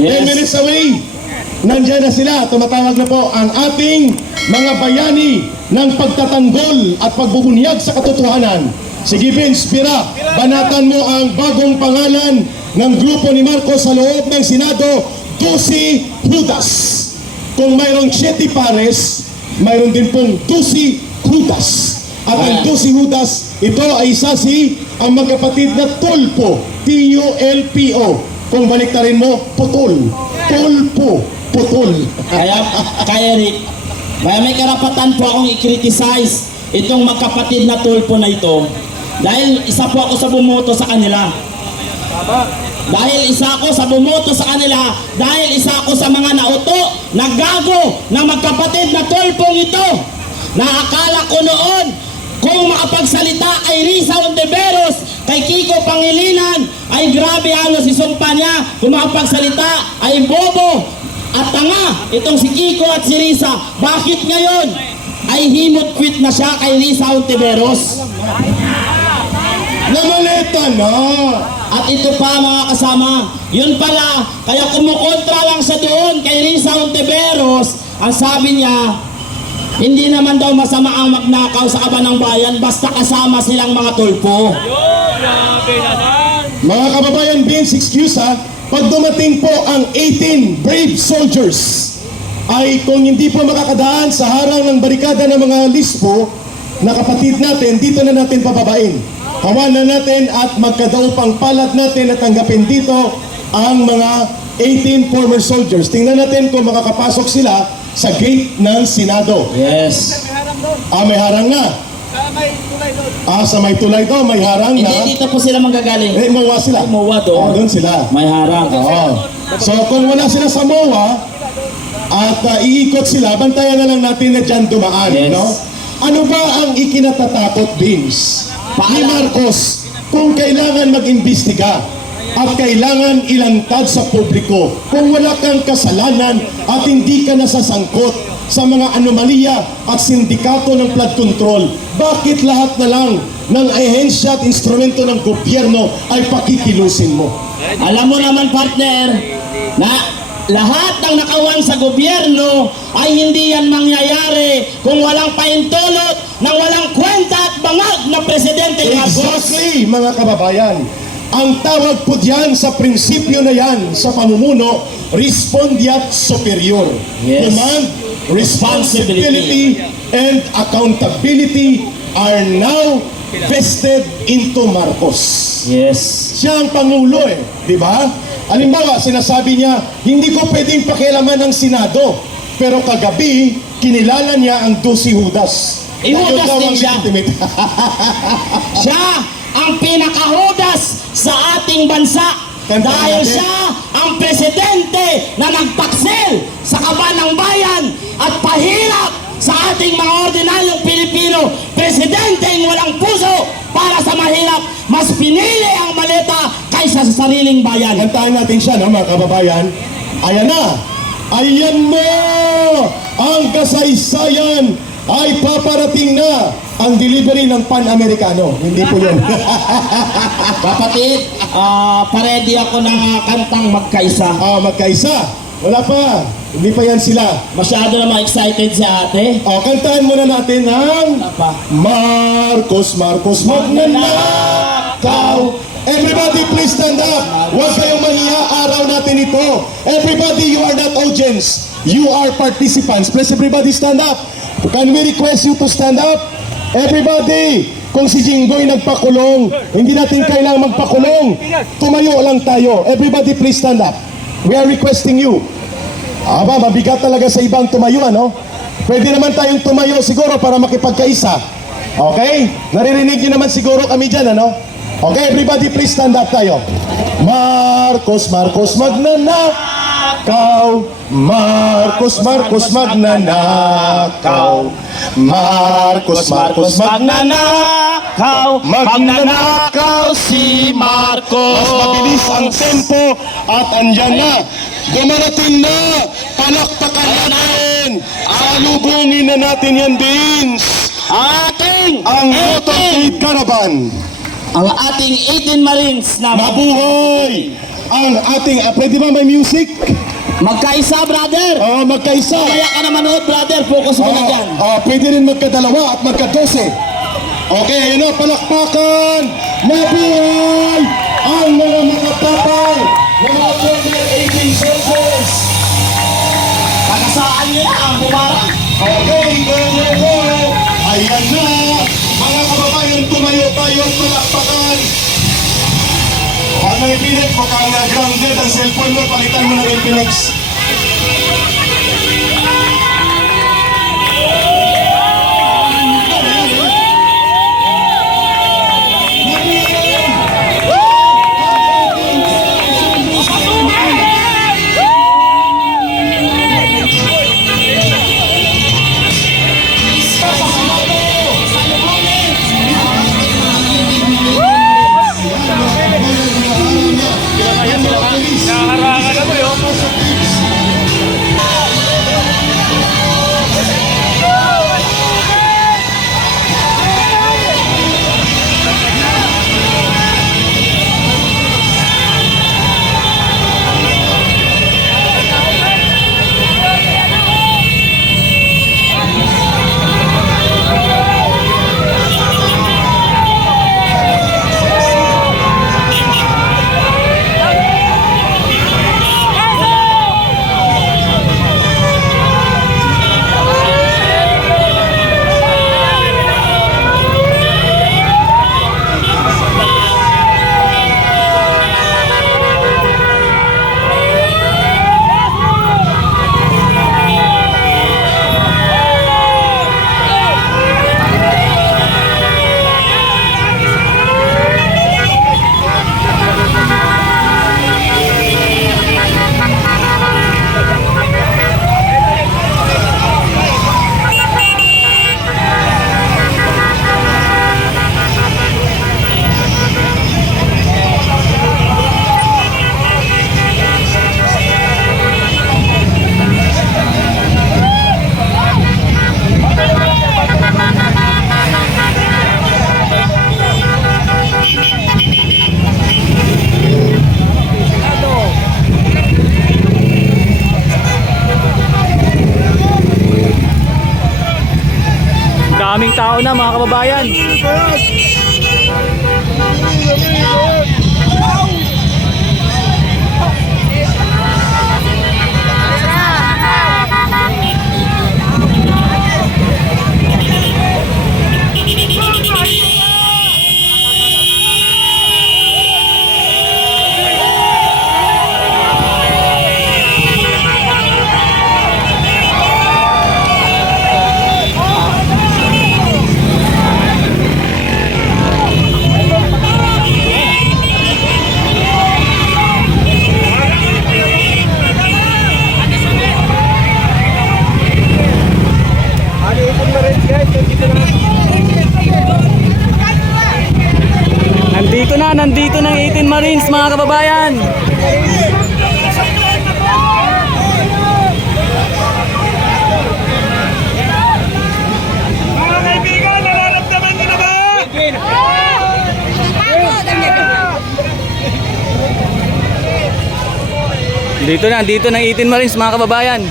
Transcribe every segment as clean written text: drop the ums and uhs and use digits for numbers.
10 minutes away. Nandiyan na sila. Tumatawag na po ang ating mga bayani ng pagtatanggol at pagbubunyag sa katotohanan. Sige Vince, Pira, banatan mo ang bagong pangalan ng grupo ni Marcos sa loob ng Senado, 12 Judas. Kung mayroong 7 pares, mayroon din pong 12 Judas. At ang 12 Judas, ito ay isa ang magkapatid na Tulpo, T-U-L-P-O. Kung baliktarin mo, putol. Tulpo, putol. Kaya Rick, may karapatan po akong i-criticize itong magkapatid na Tulpo na ito. Dahil isa po ako sa bumoto sa kanila. Dahil isa ako sa bumoto sa kanila, dahil isa ako sa mga nauto, naggago ng magkapatid na Tulpong ito. Naakala ko noon, kung makapagsalita kay Risa Ontiveros, kay Kiko Pangilinan, ay grabe si sumpa niya. Kung makapagsalita ay bobo at tanga itong si Kiko at si Risa. Bakit ngayon ay himot quit na siya kay Risa Ontiveros? Namaleta na! At ito pa mga kasama, yun pala, kaya kumukontra lang sa doon kay Risa Ontiveros. Ang sabi niya, hindi naman daw masama ang magnakaw sa kaban ng bayan basta kasama silang mga tulpo. Mga kababayan, Vince, excuse ha, pag dumating po ang 18 brave soldiers, ay kung hindi po makakadaan sa harang ng barikada ng mga lispo na kapatid natin, dito na natin pababain. Hawanan natin at magkadaupang palad natin at tanggapin dito ang mga 18 former soldiers. Tingnan natin kung makakapasok sila sa gate ng Senado. Yes. May harang na. Sa may tulay daw, may harang na. Hindi dito po sila manggagaling. MOA sila. MOA doon. Doon sila. May harang. So kung wala sila sa MOA at iikot sila, bantayan na lang natin na dyan dumaan. Yes. No? Ano ba ang ikinatatakot, Vince? Ni Marcos, kung kailangan mag-imbestiga at kailangan ilantad sa publiko, kung wala kang kasalanan at hindi ka nasasangkot sa mga anomalya at sindikato ng flood control, bakit lahat na lang ng ahensya at instrumento ng gobyerno ay pakikilusin mo? Alam mo naman partner, na lahat ng nakawan sa gobyerno ay hindi yan mangyayari kung walang paintulot ng walang kwenta at bangag na Presidente Marcos. Exactly, mga kababayan. Ang tawag po diyan sa prinsipyo na yan sa pamumuno, respondeat superior. Yes. Command, responsibility, and accountability are now vested into Marcos. Yes. Siya ang Pangulo di ba? Halimbawa, sinasabi niya, hindi ko pwedeng pakialaman ng Senado. Pero kagabi, kinilala niya ang 12 Judas. Judas daw din ang siya. legitimate. Siya ang pinakahudas sa ating bansa. Kantahan Dahil natin. siya ang presidente na nagtaksil sa kaban ng bayan at pahirap sa ating mga ordinaryong Pilipino. Presidenteng walang puso para sa mahirap. Mas pinili ang maleta kaysa sa sariling bayan. Kantahan natin siya, no, mga kababayan. Ayan na. Ayan mo! Ang kasaysayan ay paparating na ang delivery ng Pan-Americano. Hindi po yun. Kapatid, paredy ako ng kantang magkaisa. Magkaisa. Wala pa. Hindi pa yan sila. Masyado na ma-excited si ate. Kantahan muna natin ang Wala pa. Marcos, Marcos, magnanakaw. Everybody please stand up. Huwag kayong mahiya, araw natin ito. Everybody, you are not audience. You are participants. Please everybody stand up. Can we request you to stand up? Everybody, kung si Jinggoy nagpakulong, hindi natin kailangang magpakulong. Tumayo lang tayo. Everybody please stand up. We are requesting you. Mabigat talaga sa ibang tumayo, ano? Pwede naman tayong tumayo siguro para makipagkaisa. Okay? Naririnig niyo naman siguro kami dyan, ano? Okay, everybody please stand up tayo. Marcos, Marcos, magnanakaw. Marcos, Marcos, magnanakaw. Marcos, Marcos, magnanakaw. Magnanakaw si Marcos. Mas mabilis ang tempo at andyan na. Dumarating na. Palakpakan natin. Salubungin na natin yan, Vince. Ang Motorcade Caravan. Ang ating 18 Marines na Mabuhay! ang ating, pwede ba may music? Magkaisa, brother! Magkaisa. Kaya ka na manood, brother. Focus mo na dyan. Pwede rin magkadalawa at magkadose. Okay, ayun na, palakpakan! Nabuhay ang mga makatapang mga former 18 soldiers! Kagasaan nyo na ang bumarang. Okay, go! Ayan na! Mga kababayan, tumayo tayo at palakpakan! Ano yung pilit mo kang grounded ang cellphone mo, palitan mo na rin Pinex. Daming tao na mga kababayan. Nandito ng 18 Marines mga kababayan. Mga kaibigan, nararamdaman nyo na ba? Dito ng 18 Marines mga kababayan.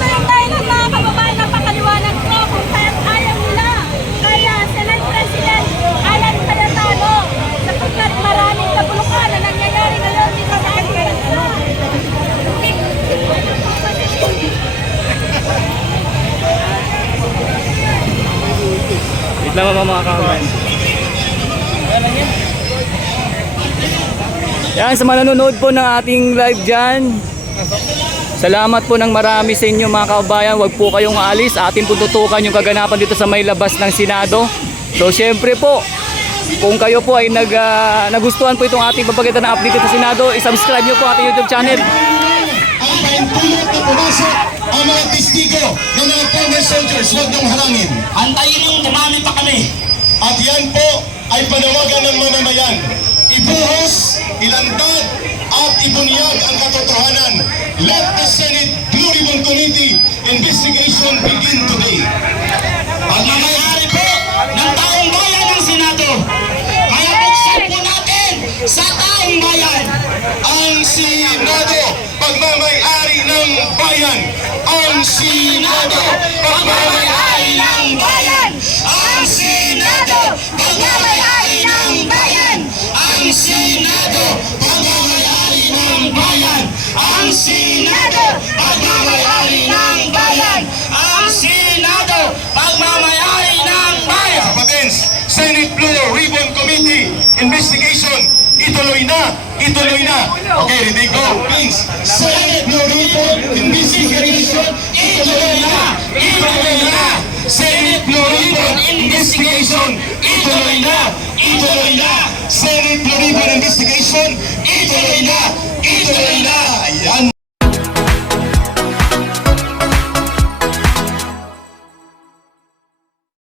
Sayang tayo ng mga kababayan na pakaliwanag ko kung kaya't ayaw nila. Kaya Senate President Alan Cayetano, sapagkat maraming kabulukan na nangyayari ngayon dito sa ating bansa. Wait lang mga kababayan. Yan, sa manonood po ng ating live dyan, salamat po ng marami sa inyo mga kababayan. Huwag po kayong aalis. Atin po tutukan yung kaganapan dito sa may labas ng Senado. So syempre po, kung kayo po ay nagustuhan po itong ating papagalitan ng update dito sa Senado, i-subscribe nyo po ating YouTube channel. Ang paintulot na pumasok ang mga testigo ng mga former soldiers, huwag niyong halangin. Antayin yung dumami pa kami. At yan po ay panawagan ng mamamayan. ibuhos, ilandad, at ibunyag ang katotohanan. Let the Senate Blue Ribbon Committee investigation begin today. Pagmamayari po ng taong bayan ng Senado. Kaya buksan po natin sa taong bayan. Ang Senado, pagmamayari ng bayan. Ang Senado, pagmamayari ng bayan. Ang Senado, pagmamayari ng bayan. Ang Senado, pagmamayari ng bayan. Ang Senado, pagmamayari ng bayan. Ang Senado, pagmamayari ng bayan. Kapatins, Senate Blue Ribbon Committee investigation. Ituloy na, ituloy na. Okay, ready, go, please. Senate Blue Ribbon investigation. Ituloy na, ituloy na. Senate Blue Ribbon investigation. Ituloy na, ituloy na. Senate Blue Ribbon investigation. Ituloy na, ituloy na. Ayan.